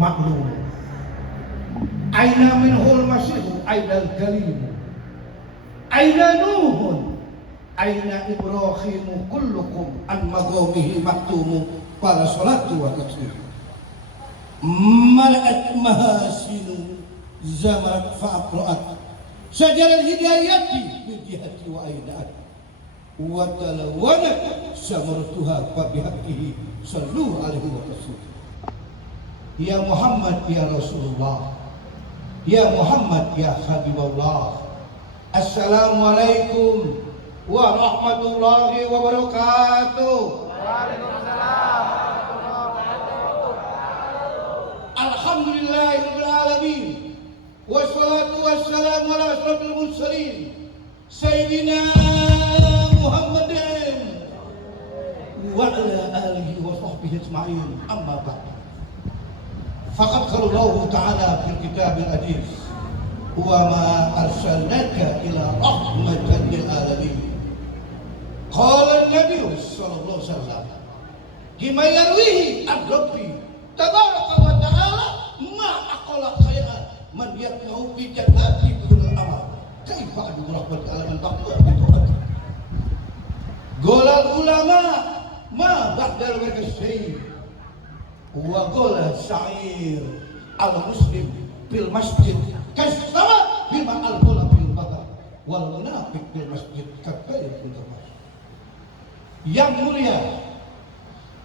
maklum. Aina minhul masihu aina al-kalimu aina nuhun aina ibrahimu kullukum an magomihi maktumu para salatu wa taslim mala'at mahasinu zamarat fa'aqra'at sajaral hidayati bijihati wa aina'at wa talawanat samaratuha fabihaqqihi sallu alaihi wa taslim. Ya Muhammad ya Rasulullah, ya Muhammad ya Habibullah, Assalamualaikum warahmatullahi wabarakatuh. Waalaikumsalam warahmatullahi wabarakatuh. Alhamdulillahirabbil alamin. Wassalatu wassalamu ala asyrafil mursalin Sayyidina Muhammadin wa ala alihi wa sahbihi ajma'in. Amma ba'd. Faqad qala Allah Ta'ala fil kitabil aziz wa ma arsalnaka ila rahmatan lil alamin. Qala an-nabiy sallallahu alaihi wasallam bima yarwihi ar-rabbi tabaraka wa ta'ala ma aqala khayran man yatma'u fi jannati bidul amal kaifa adu rahmat alamin taqwa itu. Golal ulama ma ba'dal wakasyi wa qala sa'ir al-muslim fil masjid kasama bima al-qula fil badan wal munafiq fil masjid kabayr fil badan. Yang mulia,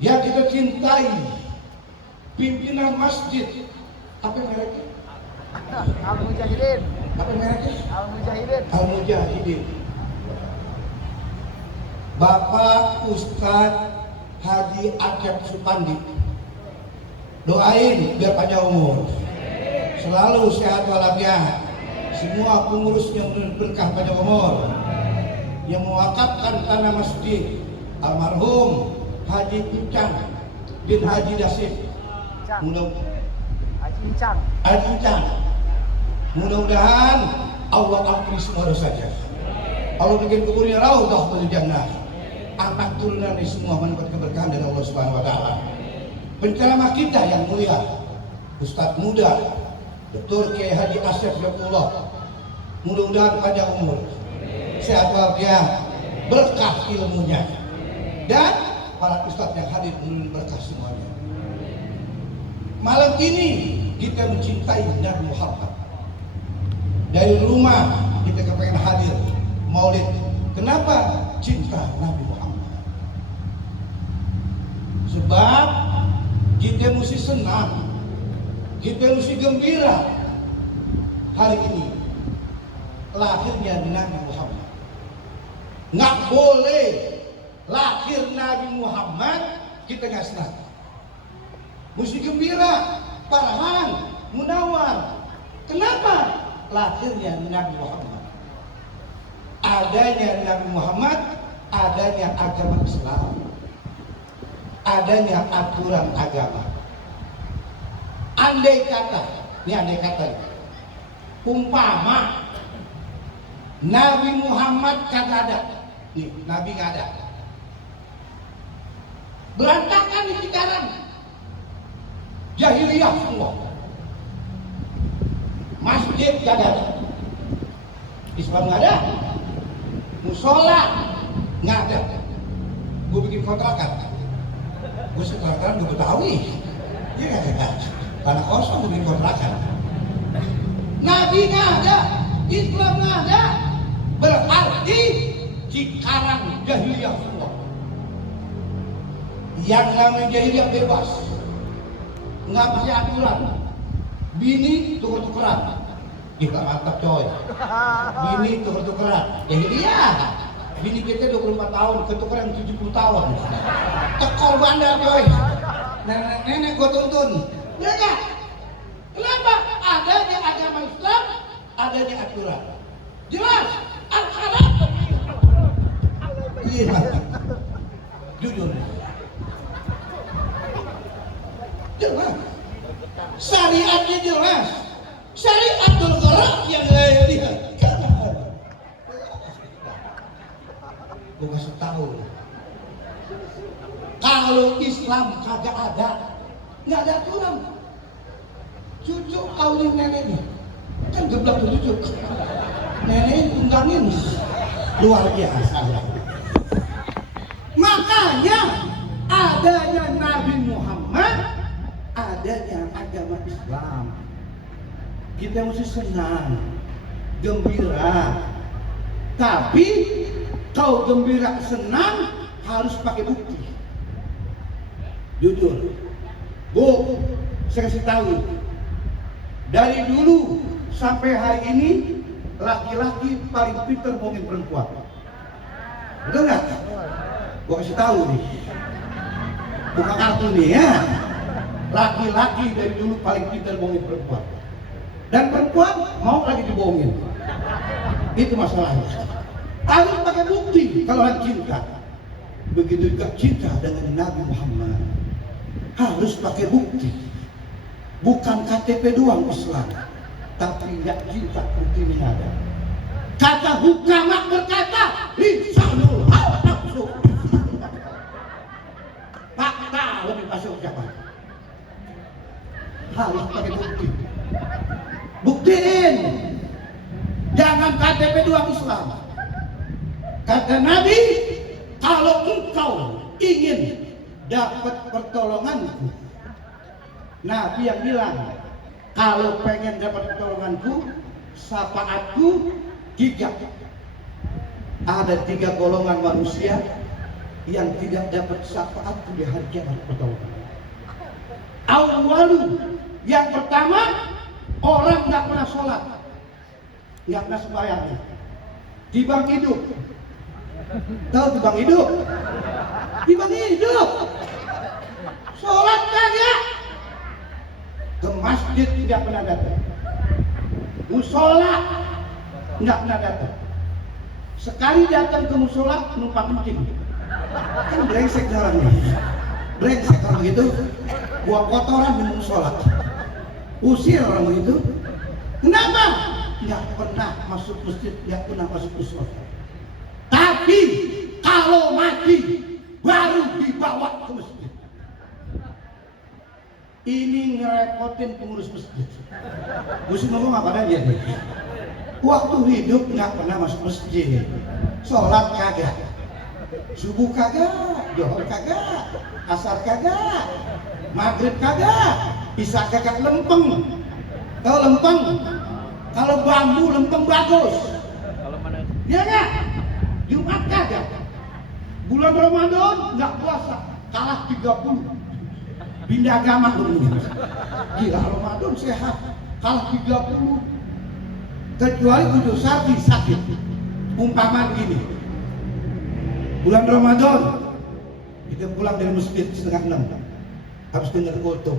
yang kita cintai, pimpinan masjid, apa mereknya? Al-Mujahidin. Apa mereknya? Al-Mujahidin. Al-Mujahidin. Bapak Ustadz Haji Acep Supandi, doain biar panjang umur, selalu sehat walafiat, semua pengurus yang berkah panjang umur, yang mewakafkan tanah masjid almarhum Haji Ucang bin Haji Dasif, Haji Ucang, mudah-mudahan Allah ampuni semua dosanya, Allah bikin kuburnya raudhah dari jannah, anak turunan ini semua mendapat keberkahan dari Allah Subhanahu wa taala. Penceramah kita yang mulia, Ustadz muda Dr. Kiai Haji Asep Yaqullah, mudah-mudahan panjang umur, sehat walafiat, berkah ilmunya, dan para ustadz yang hadir memberi berkah semuanya. Malam ini kita mencintai Nabi Muhammad. Dari rumah kita kepengen hadir maulid. Kenapa? Cinta Nabi Muhammad. Sebab kita mesti senang, kita mesti gembira hari ini lahirnya Nabi Muhammad. Nggak boleh lahir Nabi Muhammad kita nggak senang. Mesti gembira, farhan, munawar. Kenapa? Lahirnya Nabi Muhammad. Adanya Nabi Muhammad, adanya agama Islam, adanya aturan agama. Andai kata, umpama Nabi Muhammad kagak ada, nih Nabi nggak ada, berantakan di sekarang, jahiliyah semua, masjid gak ada, Islam nggak ada, musola nggak ada. Gue bikin kontrakan, gue kontrakan gue Betawi, ya nggak, tanah kosong gue bikin kontrakan. Nabi nggak ada, Islam nggak ada, berarti Cikarang jahiliyah semua. Yang namanya jahiliyah bebas, nggak pakai aturan. Bini tuker-tukeran, kita mantap coy. Bini tuker-tukeran, jahiliyah. Bini kita 24 tahun, ketukeran 70 tahun. Tekor bandar coy. Nenek gua tuntun. Ya enggak? Kenapa? Adanya agama Islam, adanya aturan. Jelas, al-halal. Iya, jujur. Jelas. Syariatnya jelas. Syariatul Qur'an yang saya lihat. Gue kasih tahu. Kalau Islam kagak ada, nggak ada aturan. Cucu kawin neneknya. Kan geblak tuh cucu. Nenek unggangin. Luar biasa ya. Makanya adanya Nabi Muhammad, adanya agama Islam. Kita mesti senang, gembira. Tapi kau gembira senang harus pakai bukti. Jujur, Bu, saya kasih tahu. Dari dulu sampai hari ini laki-laki paling pintar bohongin perempuan. Betul nggak? Gua kasih tahu nih. Buka kartu nih ya. Laki-laki dari dulu paling pintar bohongin perempuan. Dan perempuan mau lagi dibohongin. Itu masalahnya. Harus pakai bukti kalau orang cinta. Begitu juga cinta dengan Nabi Muhammad. Harus pakai bukti. Bukan KTP doang Islam, tapi nggak cinta bukti ada. Kata hukamat berkata, lisanul hal nafsu. Fakta lebih pasti ucapan. Harus pakai bukti. Buktiin. Jangan KTP doang Islam. Kata Nabi, kalau engkau ingin dapat pertolonganku, Nabi yang bilang, kalau pengen dapat pertolonganku, syafaatku 3. Ada 3 golongan manusia yang tidak dapat syafaatku di hari kiamat pertolongan. Awalu, yang pertama, orang nggak pernah sholat, nggak pernah sembahyang, timbang hidup. Tahu timbang hidup? Timbang hidup. Sholat kagak. Ke masjid tidak pernah datang, musola tidak pernah datang. Sekali datang ke musola numpang kencing. Kan brengsek orangnya, brengsek orang begitu, buang kotoran di musola, usir orang begitu. Kenapa? Nggak pernah masuk masjid, nggak pernah masuk musola. Tapi kalau mati baru dibawa ke masjid. Ini ngerepotin pengurus masjid. Mesti ngomong apa aja nih. Waktu hidup nggak pernah masuk masjid, sholat kagak, subuh kagak, zuhur kagak, asar kagak, maghrib kagak, isya kagak. Lempeng. Tahu lempeng? Kalau bambu lempeng bagus. Kalau mana? Ya nggak? Jumat kagak. Bulan Ramadan nggak puasa, kalah 30. Pindah agama dulu. Gila, Ramadan sehat, kalah 30. Kecuali kudu sakit. Umpama begini, bulan Ramadan kita pulang dari masjid 5:30, habis dengar khotbah,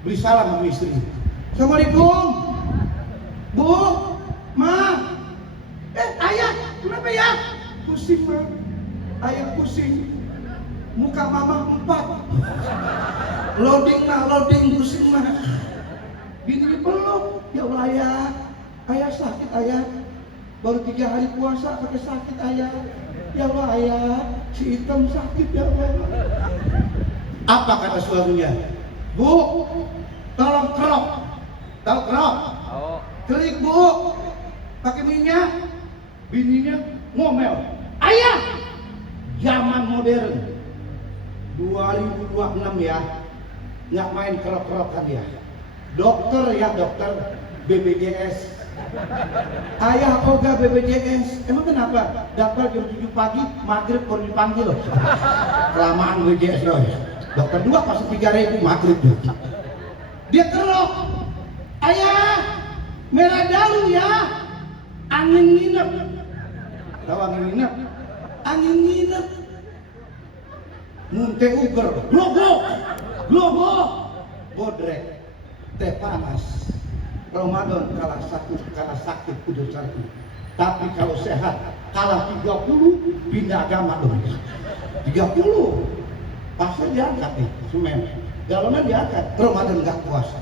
beri salam sama istri. Assalamualaikum, Bu, Ma. Ayah, kenapa ya? Pusing, Ma. Ayah pusing. Muka mama 4. Loading pusing mah. Bini dipeluk, ya Allah ayah sakit ayah. Baru 3 hari puasa pakai sakit ayah. Ya Allah ayah, si hitam sakit ya Allah. Apa kata suaminya? Bu, tolong kerok. Tahu kerok? Oh. Klik Bu, pakai minyak. Bininya ngomel. Ayah, zaman modern 2026 ya, nggak main kerok-kerokan ya. Dokter ya, dokter BPJS. Ayah oga BPJS. Emang kenapa? Daftar jam 7 pagi, maghrib baru dipanggil loh. Kelamaan BPJS loh ya. Dokter 2 pasti 3.000 maghrib tuh. Dia kerok. Ayah, merah dalu ya. Angin nginep. Tahu angin nginep? Angin nginep. Munte uger, glogo, bodrek, teh panas. Ramadan kalah sakit kudu sakit. Tapi kalau sehat kalah 30, pindah agama dong. 30, pasir diangkat nih, semen. Galonnya diangkat, Ramadan nggak puasa.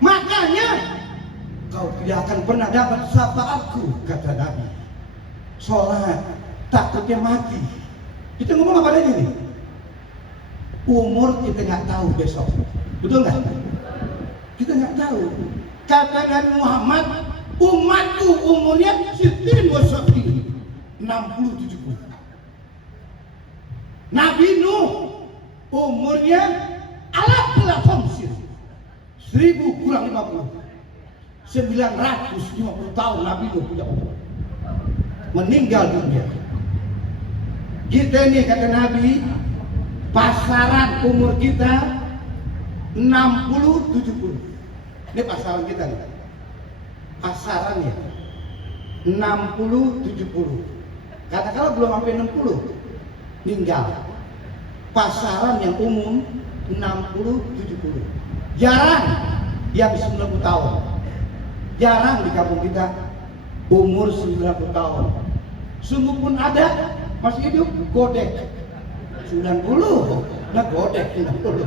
Makanya kau tidak akan pernah dapat syafaatku, kata Nabi. Sholat, takutnya mati. Kita ngomong apa lagi nih? Umur kita nggak tahu besok, betul nggak? Kita nggak tahu. Kata Nabi Muhammad, umatku umurnya sittin wa sab'in, 60-70. Nabi Nuh umurnya ala khamsin, 1000 kurang 50. 950 tahun Nabi Nuh punya umur. Meninggal dunia. Kita ini kata Nabi, pasaran umur kita 60-70. Ini pasaran kita nih. Pasarannya 60-70. Katakanlah belum sampai 60, meninggal. Pasaran yang umum 60-70. Jarang yang 90 tahun. Jarang di kampung kita umur 90 tahun. Sungguh pun ada masih hidup godek 90. Nah godek 90.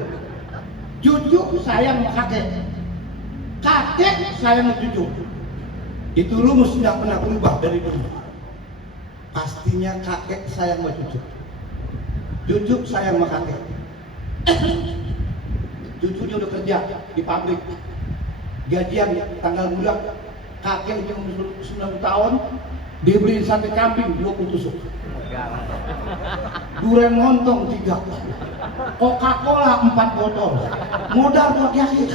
Cucu sayang sama kakek. Kakek sayang sama cucu. Itu rumus tidak pernah berubah dari dulu. Pastinya kakek sayang sama cucu. Cucu sayang sama kakek. Cucunya udah kerja di pabrik, gajian tanggal bulan. Kakek umur 90 tahun dibeliin sate kambing 20 tusuk, durian montong 3, Coca-Cola 4 botol, modal buat yakin.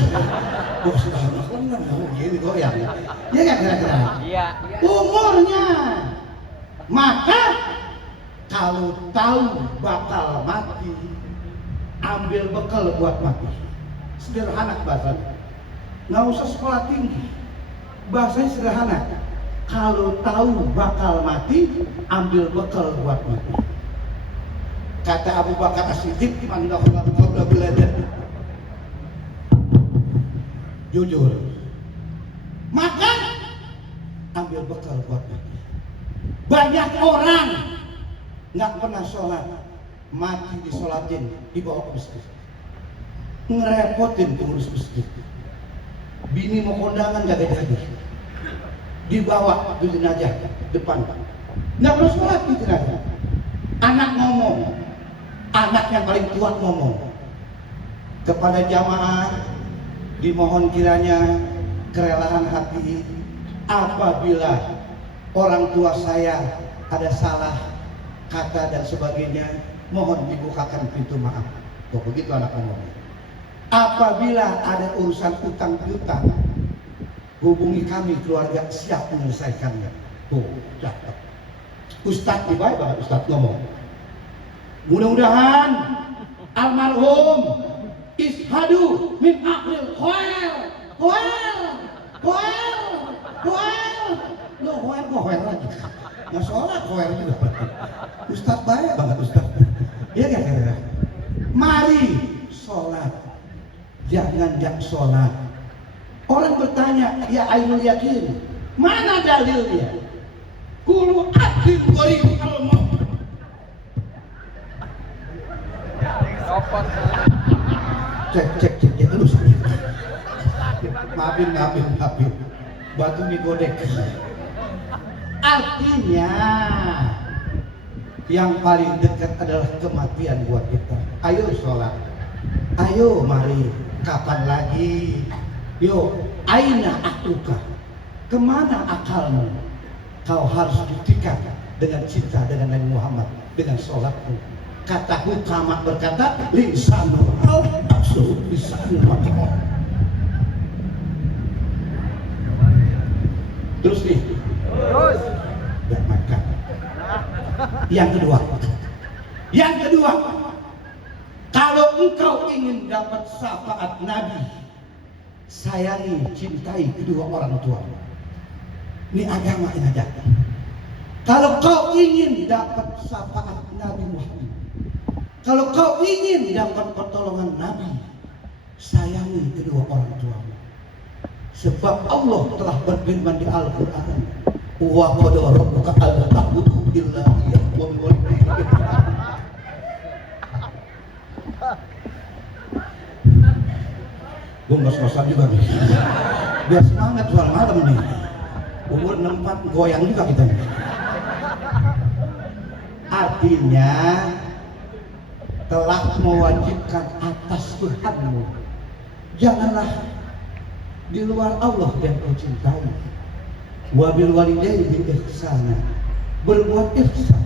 Oh sudah benar gini kok ya? Ya kan kira-kira? Iya. Umurnya. Maka kalau tahu bakal mati, ambil bekal buat mati. Sederhana bahasa, nggak usah sekolah tinggi. Bahasanya sederhana. Kalau tahu bakal mati, ambil bekal buat mati. Kata Abu Bakar As-Siddiq, man qabla belajar. Jujur. Maka ambil bekal buat mati. Banyak orang nggak pernah sholat, mati disolatin, dibawa ke masjid. Ngerepotin pengurus masjid. Bini mau kondangan gak jadi, dibawa ke jenazah depan, nggak perlu sholat di jenazah. Anak ngomong, anak yang paling tua ngomong kepada jamaah, dimohon kiranya kerelaan hati apabila orang tua saya ada salah kata dan sebagainya, mohon dibukakan pintu maaf. Kok begitu anak ngomong. Apabila ada urusan utang piutang, hubungi kami keluarga, siap menyelesaikannya. Tuh, cakep. Ustadz dibaik banget Ustadz ngomong. Mudah-mudahan almarhum ishadu min akhiril khair. Lo khair lagi. Nggak sholat khair juga. Ustadz baik banget Ustadz. Iya kan? Mari sholat. Jangan jak sholat. Orang bertanya, ya ainul yakin, mana dalilnya? Kulu adil qarib al-maut. Cek lu sakit. Maafin. Batu digodek. Artinya yang paling dekat adalah kematian buat kita. Ayo sholat. Ayo mari. Kapan lagi? Yo, aina akluka? Kemana akalmu? Kau harus buktikan dengan cinta dengan Nabi Muhammad, dengan sholatmu. Kata hukama berkata, lisanul hal aksuh lisanul makhluk. Terus nih. Terus. Ya maka. Yang kedua. Kalau engkau ingin dapat syafaat Nabi, sayangi, cintai kedua orang tua. Ini agama yang ada. Kalau kau ingin dapat syafaat Nabi Muhammad, kalau kau ingin dapat pertolongan Nabi, sayangi kedua orang tua. Sebab Allah telah berfirman di Al-Quran, wa qad rabbuka alla ta'budu illa iyyahu wa bil walidayni ihsana. Gue ngos-ngosan juga nih, biar semangat soal malam nih. Umur 64 goyang juga kita nih. Artinya telah mewajibkan atas Tuhanmu, janganlah di luar Allah yang kau cintai. Wa bil walidayni ihsana, berbuat ihsan,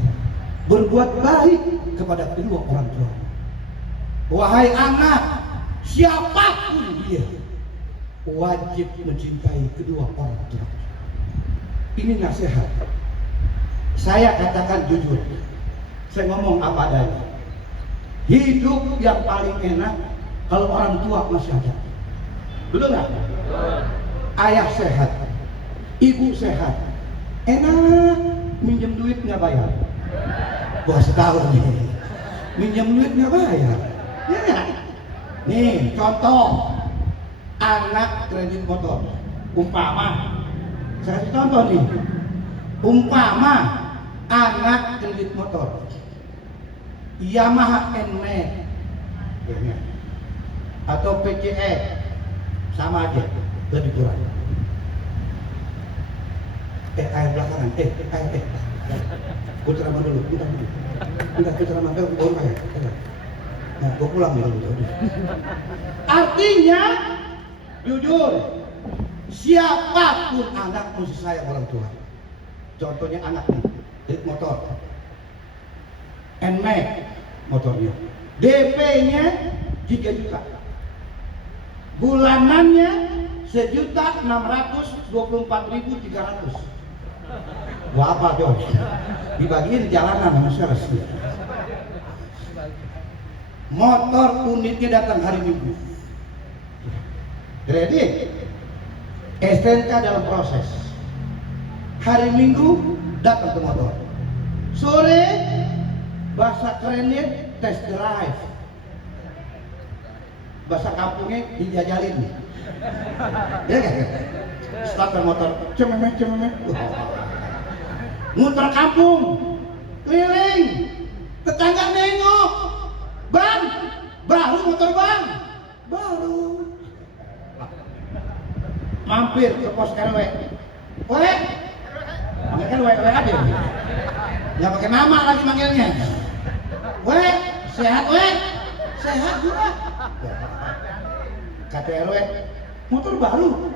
berbuat baik kepada kedua orang tua. Wahai anak, siapapun dia wajib mencintai kedua orang tua. Ini nasihat. Saya katakan jujur, saya ngomong apa adanya. Hidup yang paling enak kalau orang tua masih ada. Betul nggak? Ayah sehat, ibu sehat, enak. Minjem duit nggak bayar. Gua setahun nih, minjem duit nggak bayar. Ya nggak? Nih contoh, anak kredit motor. Umpama, saya kasih contoh nih. Umpama anak kredit motor Yamaha NMAX atau PCX, sama aja, lebih kurang. Air belakangan, air. Gue ceramah dulu, bentar gue ceramah dulu, baru air. Nah, gue pulang ya dulu. Artinya, jujur, siapapun anak mesti sayang orang tua. Contohnya anak nih, kredit motor, NMAX motornya, DP-nya 3 juta, bulanannya 1.624.300. Gua apa coy? Dibagiin di jalanan sama sales. Motor unitnya datang hari Minggu. Kredit, STNK dalam proses. Hari Minggu datang ke motor. Sore bahasa kerennya test drive. Bahasa kampungnya dijajalin. Ya kan? Starter motor, cememet. Muter kampung, keliling, tetangga nengok, bang, baru motor bang, baru. Mampir ke pos RW, manggil kan W aja, nggak pakai nama lagi manggilnya. Sehat sehat gua. Kata RW, motor baru.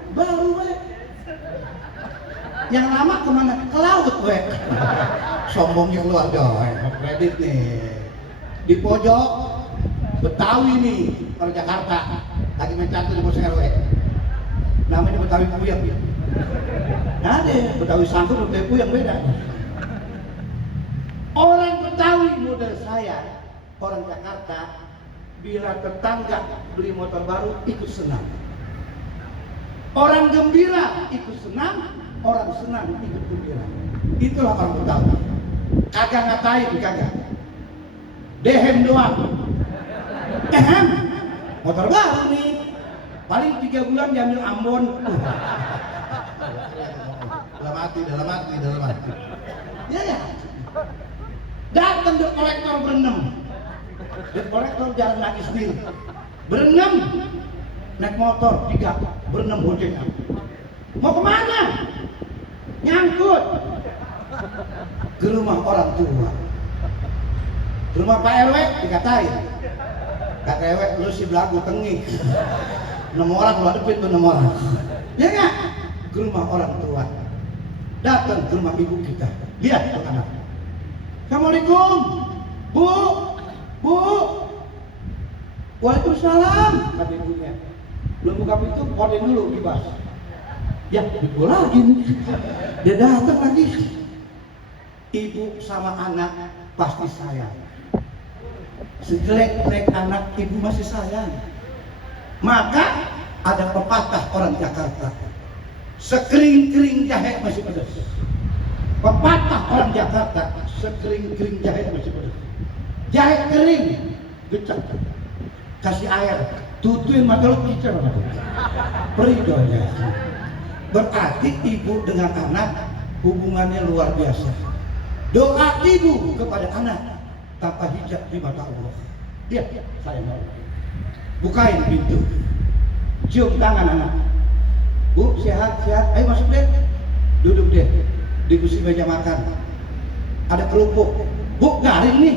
Yang lama kemana? Ke laut, sombongnya keluar dong, kredit nih. Di pojok Betawi nih, orang Jakarta, lagi main catur di pos RW. Namanya Betawi Puyeng. Nah deh, Betawi Sangkur, Betawi Puyeng beda. Orang Betawi model saya, orang Jakarta, bila tetangga beli motor baru ikut senang. Orang gembira ikut senang, orang senang ikut gembira. Itulah orang Betawi. Kagak ngatain, kagak. Dehem doang. Dehem, motor baru nih. Paling 3 bulan diambil Ambon. Dalam hati. Ya. Datang debt collector berenam. Debt collector jalan lagi sendiri. Berenam, naik motor 3, berenam gojek. Mau kemana? Nyangkut ke rumah orang tua. Ke rumah Pak RW dikatain. Kak RW, lu si belagu tengih. 6 orang lu hadepin tuh 6 orang. Ya nggak? Ke rumah orang tua. Datang ke rumah ibu kita. Lihat tuh anak. Assalamualaikum, Bu. Waalaikumsalam, kata ibunya. Belum buka pintu, kode dulu bebas. Ya, ibu lagi nih. Dia datang lagi. Ibu sama anak pasti sayang. Sejelek-jelek anak, ibu masih sayang. Maka ada pepatah orang Jakarta, sekering-kering jahe masih pedas. Pepatah orang Jakarta, sekering-kering jahe masih pedas. Jahe kering, gecak. Kasih air, tutuin mata lu kicau. Perih doanya. Berarti ibu dengan anak hubungannya luar biasa. Doa ibu kepada anak tanpa hijab di mata Allah. Lihat, saya mau bukain pintu, cium tangan anak. Bu, sehat, ayo masuk deh, duduk deh di kursi meja makan. Ada kerupuk, Bu, garing nih,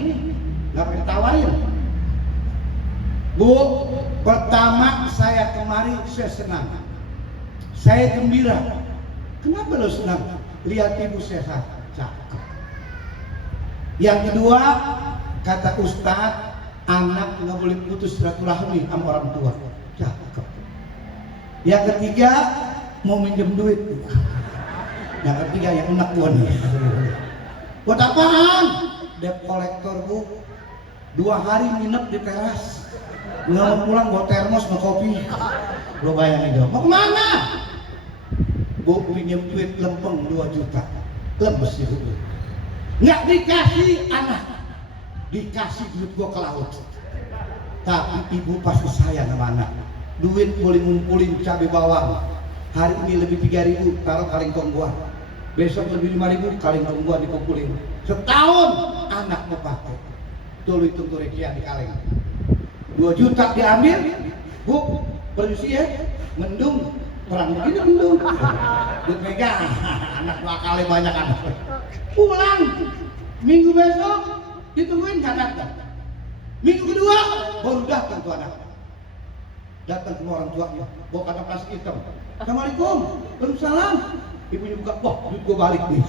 nggak pakai tawarin. Bu, pertama saya kemari saya senang. Saya gembira. Kenapa lo senang? Lihat ibu sehat. Cakep. Yang kedua, kata Ustadz, anak nggak boleh putus silaturahmi sama orang tua. Cakep. Yang ketiga, mau minjem duit. Yang ketiga yang enak gua nih. Buat apaan? Debt kolektor bu. 2 hari nginep di teras. Nggak mau pulang bawa termos sama kopi. Lo bayangin dong. Mau kemana? Bu pinjam duit lempeng 2 juta. Lemes sih bu. Nggak dikasih anak. Dikasih duit gua ke laut. Tapi ibu pasti sayang sama anak. Duit boleh ngumpulin cabai bawang. Hari ini lebih 3.000 taruh kalengkong gua. Besok lebih 5.000 kalengkong gua dikumpulin. Setahun anak mau pakai. Tuh hitung tuh rekia di kaleng. 2 juta diambil. Bu, permisi ya. Mendung. Perang begini mendung. Duit megang. Anak bakalnya banyak anak. Pulang. Minggu besok ditungguin nggak datang. Minggu kedua baru datang tuh anak. Datang ke orang tuanya. Bawa kata plastik hitam. Assalamualaikum. Waalaikumsalam. Ibunya buka, wah duit gua balik nih.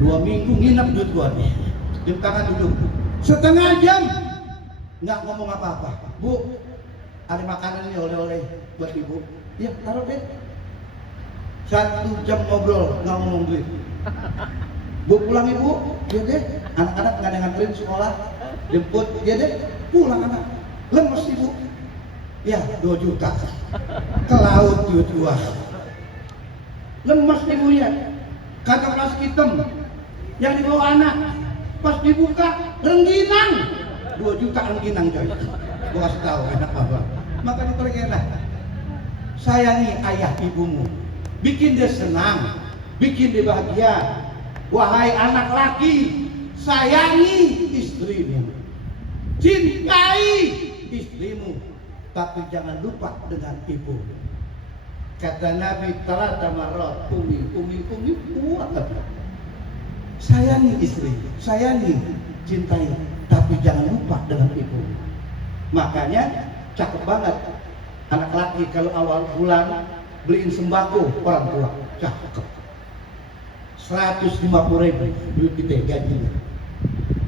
2 minggu nginep duit gua nih. Jam tangan duduk. Setengah jam nggak ngomong apa-apa. Bu, ada makanan nih oleh-oleh buat ibu. Iya, taruh deh. 1 jam ngobrol nggak ngomong duit. Bu pulang ibu, ya deh. Anak-anak nggak ada nganterin sekolah, jemput, ya deh. Pulang anak. Lemes ibu. Ya 2 juta. Ke laut duit gua. Lemes ibunya. Kata plastik hitam yang dibawa anak. Pas dibuka rengginang. 2 juta rengginang coy. Gua kasih tahu enak apa. Makanya tergerak. Sayangi ayah ibumu. Bikin dia senang, bikin dia bahagia. Wahai anak laki, sayangi istrimu. Cintai istrimu, tapi jangan lupa dengan ibu. Kata Nabi talata marrat, umi kuat. Sayangi istri, sayangi, cintai, tapi jangan lupa dengan ibu. Makanya cakep banget anak laki kalau awal bulan beliin sembako orang tua, cakep. 150.000 duit gede gajinya.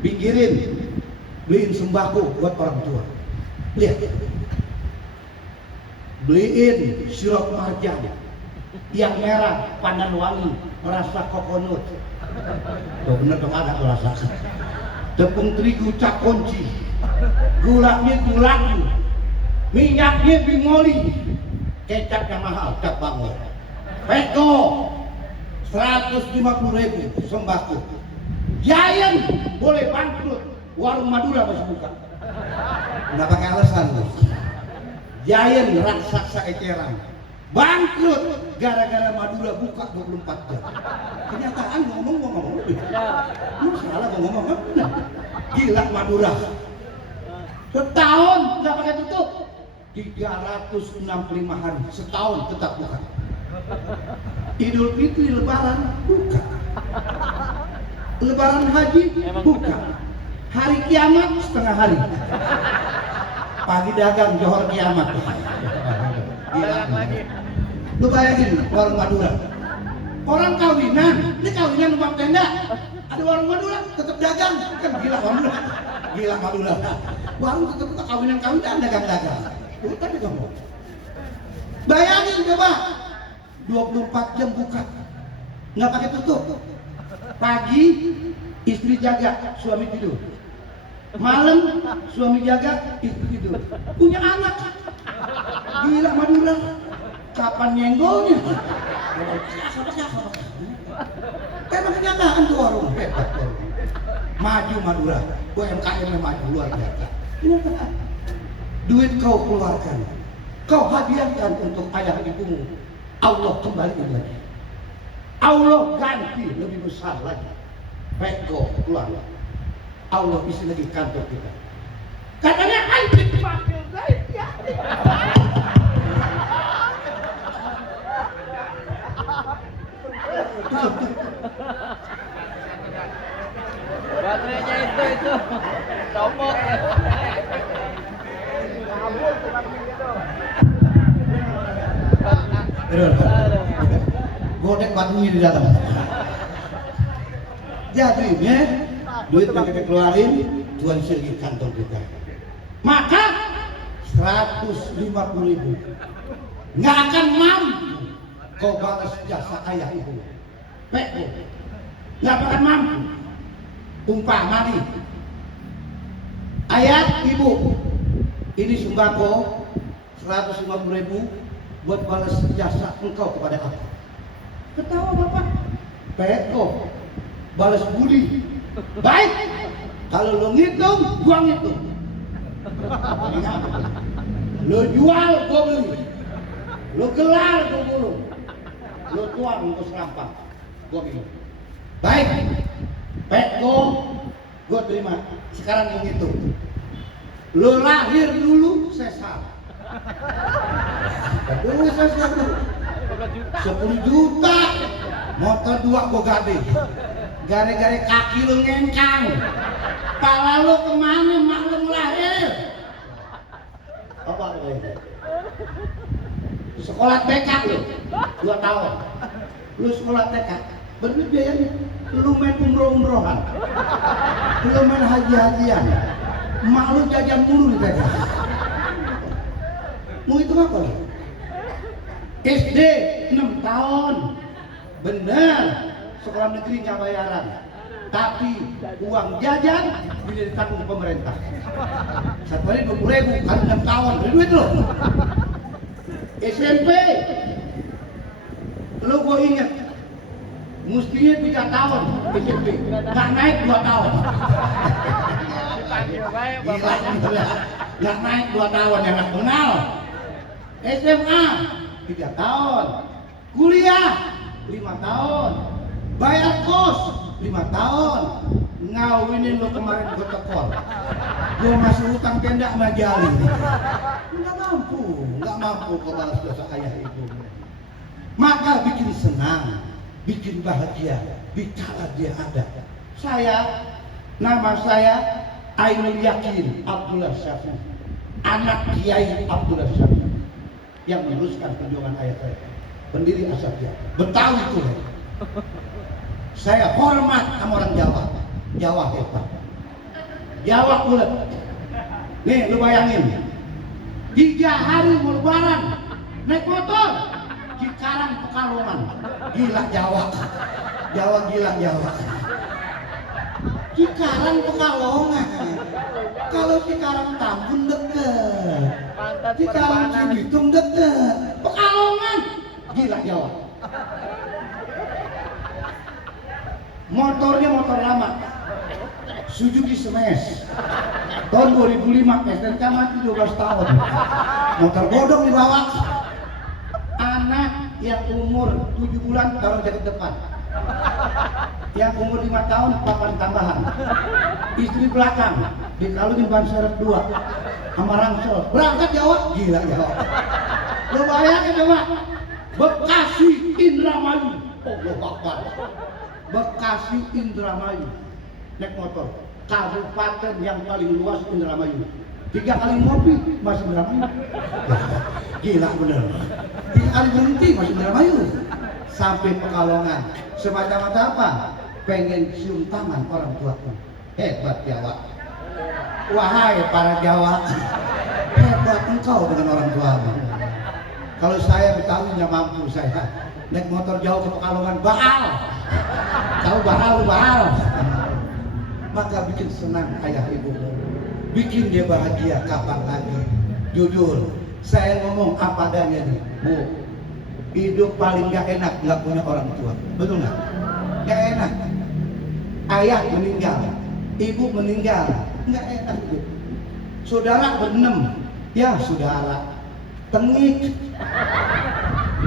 Pinggirin, beliin sembako buat orang tua. Lihat, beliin sirup marjan yang merah, pandan wangi, rasa kokonut. Tuh bener tuh ada tuh rasa. Tepung terigu cak kunci, gulanya gulaki, minyaknya bingoli, kecapnya mahal, cap bangun. Peko 150.000 sembako. Giant boleh bangkrut, warung Madura masih buka. Nggak pakai alasan tuh. Giant raksasa eceran bangkrut gara-gara Madura buka 24 jam. Kenyataan ngomong. Lu salah ngomong apa? Gila Madura. Setahun nggak pakai tutup. 365 hari setahun tetap buka. Idul Fitri Lebaran buka. Lebaran Haji buka. Hari kiamat setengah hari. Pagi dagang johor kiamat. Gila. Lu bayangin warung Madura. Orang kawinan, ini kawinan numpang tenda. Ada warung Madura tetap dagang. Kan gila Madura. Gila Madura. Warung tetap kawinan dagang. Itu tadi kamu. Bayangin coba. 24 jam buka. Nggak pakai tutup. Pagi istri jaga, suami tidur. Malam suami jaga, istri tidur. Punya anak. Gila Madura. Kapan nyenggolnya? Emang kenyataan tuh warung hebat. Maju Madura. UMKM-nya maju luar biasa. Duit kau keluarkan, kau hadiahkan untuk ayah ibumu. Allah kembaliin lagi. Allah ganti lebih besar lagi. Peko keluar. Allah isi lagi kantor kita. Katanya anjing pakil saya. Baterainya itu copot. Godek batunya di dalam. Jadi ya, duit yang kita keluarin, Tuhan segi kantong kita. Maka 150.000 nggak akan mampu kau balas jasa ayah ibu. Peko, nggak akan mampu. Umpama nih, ayah ibu, ini sembako 150.000 buat balas jasa engkau kepada aku. Ketawa bapak, peko, balas budi. Baik, kalau lo ngitung, gua ngitung. Lo jual, gua beli. Lo gelar, gua gulung. Lo tuang, gua serampang, gua minum. Baik, peko, gua terima. Sekarang gua ngitung. Lo lahir dulu, sesar. Dulu sesar dulu. 10 juta. Motor 2 gua gade. Gara-gara kaki lo ngengkang. Pala lo kemana, mak lo melahir. Apa itu? Sekolah TK lo 2 tahun. Lu sekolah TK berapa biayanya? Lu main umroh-umrohan, lu main haji-hajian, mak lu jajan mulu di TK. Mau itu apa lo? SD 6 tahun. Bener, sekolah negeri nggak bayaran, tapi uang jajan bila ditanggung pemerintah. Satu hari 20.000 kali 6 tahun, beri duit lo. SMP, lo gue inget, mestinya 3 tahun SMP, nggak naik 2 tahun. Gila, nggak naik 2 tahun yang nggak kenal. SMA 3 tahun, kuliah 5 tahun, bayar kos 5 tahun, ngawinin lo kemarin gue tekor, gue masih utang tenda sama jali. Nggak mampu kau balas dosa ayah ibu. Maka bikin senang, bikin bahagia, bicara dia ada. Nama saya Ainul Yakin Abdullah Syafi, anak Kiai Abdullah Syafi, yang meneruskan perjuangan ayah saya, pendiri Asatria Betawi itu. Saya hormat sama orang Jawa. Jawa hebat, Jawa kulit. Nih lu bayangin, 3 hari mau lebaran naik motor Cikarang Pekalongan. Gila Jawa, Jawa gila Jawa. Cikarang Pekalongan. Kalau Cikarang Tambun deket, Cikarang Cibitung deket, Pekalongan gila Jawa. Motornya motor lama, Suzuki Smash tahun 2005, STNK mati 12 tahun. Motor bodong dibawa. Anak yang umur 7 bulan taruh jaket depan, yang umur 5 tahun papan tambahan, istri belakang dikalungin ban serep 2 sama rangsel, berangkat Jawa. Gila Jawa. Lo bayangin coba, Bekasi Indramayu, Allah Akbar, Bekasi Indramayu, naik motor, kabupaten yang paling luas Indramayu, 3 kali ngopi masih Indramayu. Gila bener, 3 kali berhenti masih Indramayu, sampai Pekalongan. Semacam apa? Pengen cium tangan orang tuaku. Hebat Jawa. Wahai para Jawa, hebat engkau dengan orang tuamu. Kalau saya Betawi nggak mampu, saya naik motor jauh ke Pekalongan, Baal. Tahu Baal. Maka bikin senang ayah ibumu, bikin dia bahagia. Kapan lagi? Jujur, saya ngomong apa adanya nih, Bu. Hidup paling gak enak nggak punya orang tua, betul nggak? Gak enak. Ayah meninggal, ibu meninggal, nggak enak hidup. Saudara berenam, ya saudara tengik,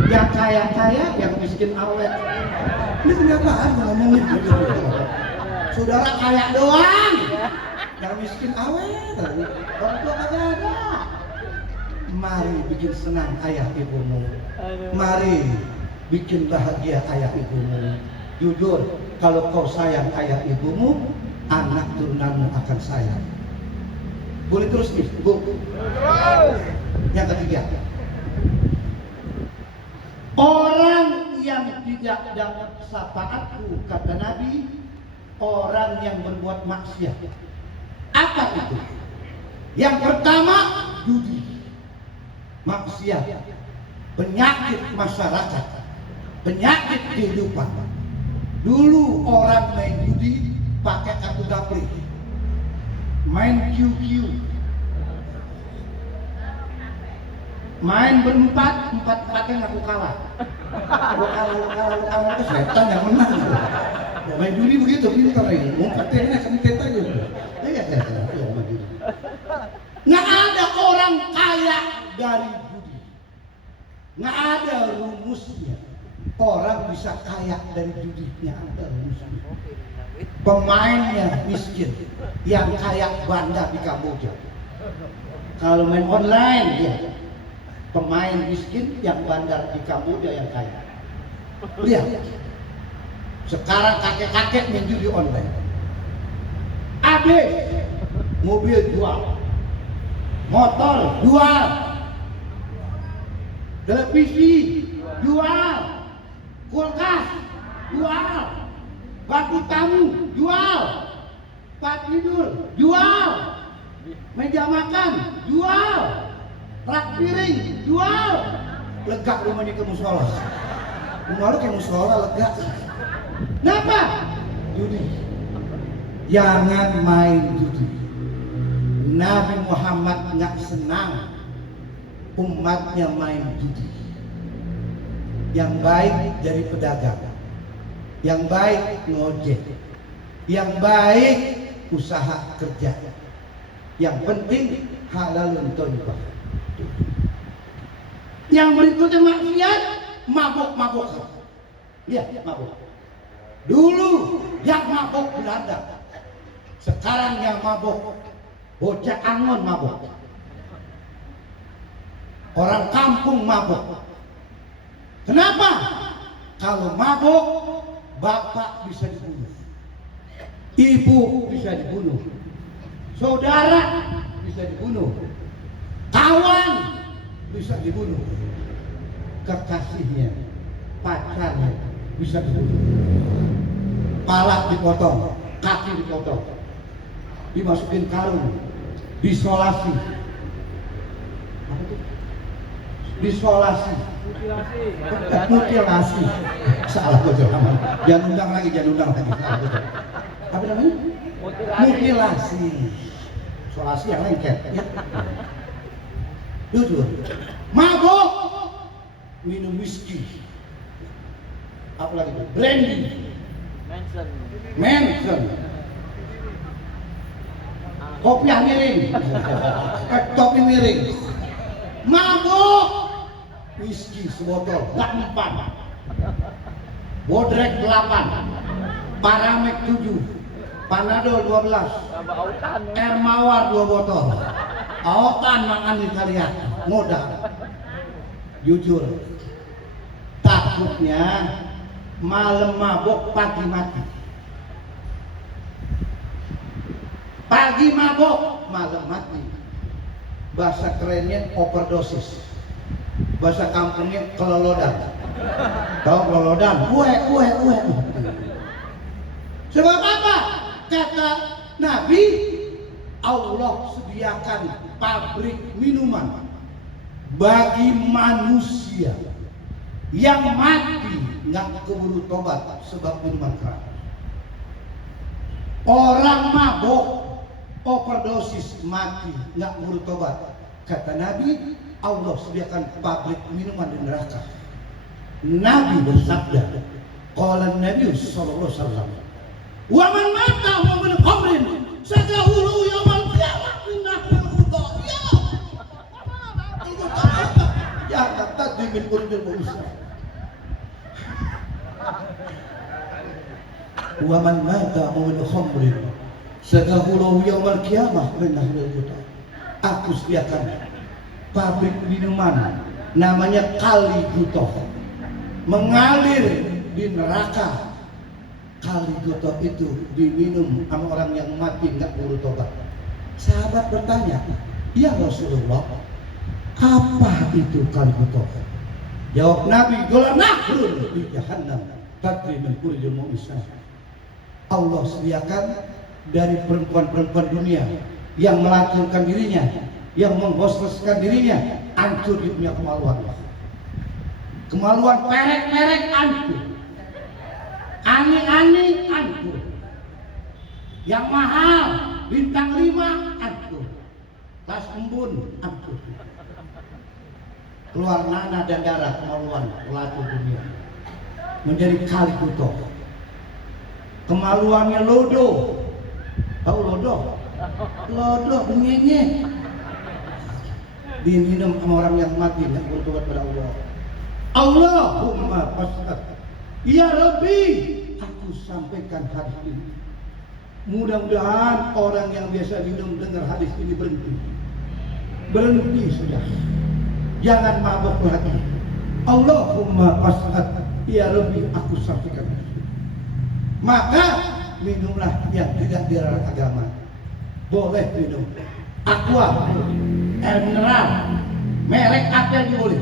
yang kaya, yang miskin awet. Ini kenapaan ngomongin gitu? Saudara kaya doang, yang miskin awet, orang tua kagak ada. Mari bikin senang ayah ibumu, mari bikin bahagia ayah ibumu. Jujur, kalau kau sayang ayah ibumu, anak turunanmu akan sayang. Boleh terus nih, Bu. Yang ketiga, Orang yang tidak dapat syafaatku, kata Nabi, orang yang berbuat maksiat. Apa itu? Yang pertama, judi, maksiat, penyakit masyarakat, penyakit kehidupan. Dulu orang main judi pakai kartu dapur, main QQ, main berempat, empat-empatnya ngaku kalah. Lu kalah, setan yang menang. Main judi begitu, pintar ini. Umpatnya kentet aja. Iya, main judi. Nggak ada orang kaya dari judi. Nggak ada rumusnya. Orang bisa kaya dari judinya, ada rumusnya. Pemainnya miskin, yang kaya bandar di Kamboja. Kalau main online ya, pemain miskin yang bandar di Kamboja yang kaya. Lihat, sekarang kakek-kakek main judi online. Habis, mobil jual, motor jual, televisi jual, kulkas jual, bangku tamu jual, tempat tidur jual, meja makan jual, rak piring jual. Lega rumahnya ke musola. Rumah lu ke musola lega. Kenapa? Judi. Jangan main judi. Nabi Muhammad nggak senang umatnya main judi. Yang baik dari pedagang, yang baik ngojek, yang baik usaha kerja, yang penting halalun thayyibah. Yang berikutnya maksiat, mabuk-mabuk. Iya, mabuk. Dulu yang mabuk Belanda, sekarang yang mabuk bocah Angon mabuk, orang kampung mabuk. Kenapa? Kalau mabuk, bapak bisa dibunuh, ibu bisa dibunuh, saudara bisa dibunuh, kawan bisa dibunuh, kekasihnya, pacarnya bisa dibunuh. Pala dipotong, kaki dipotong, dimasukin karung, disolasi. Apa itu? Disolasi. Mutilasi. Salah betul. Jangan undang lagi. Salah betul. Apa namanya? Mutilasi. Solasi yang lengket. Ya. Jujur. Mabuk. Minum whisky. Apa lagi? Brandy. Manson. Kopiah miring. Topi miring. Mabuk. Whisky sebotol, nggak mempan. Bodrek 8, Paramek 7, Panadol 12, Air Mawar 2 botol. Autan mangan di kalian, modal. Jujur, takutnya malam mabuk pagi mati. Pagi mabuk, malam mati. Bahasa kerennya overdosis. Bahasa kampungnya kelolodan. Tahu kelolodan? Uwe. Sebab apa? Kata Nabi, Allah sediakan pabrik minuman bagi manusia yang mati nggak keburu tobat sebab minuman keras. Orang mabuk overdosis mati nggak keburu tobat. Kata Nabi, Allah sediakan pabrik minuman di neraka. Nabi bersabda, qala Nabi sallallahu alaihi wasallam, "Wa man mata wa min khamrin sadahulu yaumal qiyamah min nahril khuda." Ya, kata dimin kurbil Musa. Wa man mata wa min khamrin sadahulu yaumal qiyamah min nahril khuda. Aku sediakan pabrik minuman namanya Kali Gutoh, mengalir di neraka. Kali Gutoh itu diminum sama orang yang mati nggak buru tobat. Sahabat bertanya, ya Rasulullah, apa itu Kali Gutoh? Jawab Nabi, "Qala nahrun fi jahannam tatri min kulli mu'minah." Allah sediakan dari perempuan-perempuan dunia yang melacurkan dirinya, yang menghosteskan dirinya, hancur di dunia kemaluan. Kemaluan perek-perek hancur, aneh-aneh hancur, yang mahal bintang 5 hancur, tas embun hancur, keluar nanah dan darah kemaluan pelacur dunia menjadi kali kutok. Kemaluannya lodo, tahu lodo? Lodo ngenye diminum sama orang yang mati yang bertobat pada Allah. Allahumma fasad, ya Rabbi, aku sampaikan hadis ini. Mudah-mudahan orang yang biasa minum dengar hadis ini berhenti sudah, jangan mabuk lagi. Allahumma fasad, ya Rabbi, aku sampaikan. Maka minumlah yang tidak dilarang agama. Boleh minum aqua, air mineral, merek apa yang boleh.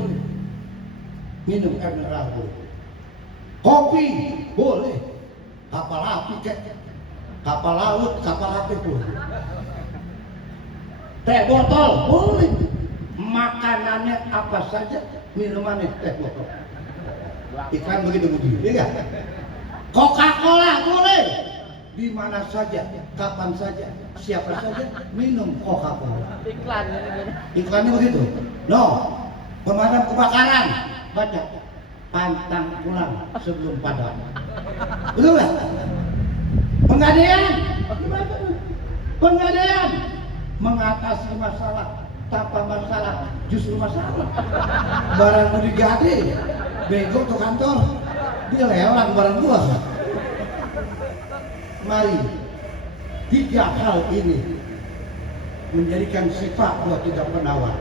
Minum air mineral boleh. Kopi boleh. Kapal api kek, kapal laut, kapal api boleh. Teh botol boleh. Makanannya apa saja, minumannya teh botol. Ikan begitu-begitu, ya kan? Coca-Cola boleh, di mana saja, kapan saja, siapa saja minum Coca-Cola. Iklan. Iklannya begitu. No, pemadam kebakaran baca pantang pulang sebelum padam. Betul nggak? Penggadaian mengatasi masalah tanpa masalah justru masalah. Barang digade, bego ke kantor. Dia lelang barang gua. Mari 3 hal ini menjadikan sifat buat kita penawar.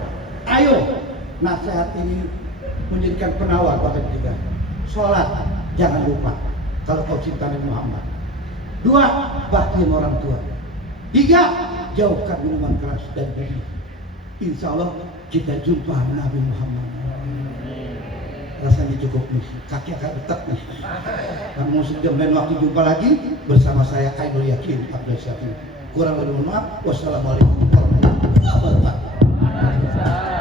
Ayo, nasihat ini menjadikan penawar bagi kita. Sholat jangan lupa kalau kau cinta Nabi Muhammad. 2, bakti sama orang tua. 3, jauhkan minuman keras dan kopi. Insya Allah kita jumpa Nabi Muhammad. Rasanya cukup nih, kaki akan retak nih. Namun sejam dan waktu jumpa lagi bersama saya Ainul Yakin Abdul Syafiq. Kurang lebih mohon maaf. Wassalamualaikum warahmatullahi wabarakatuh.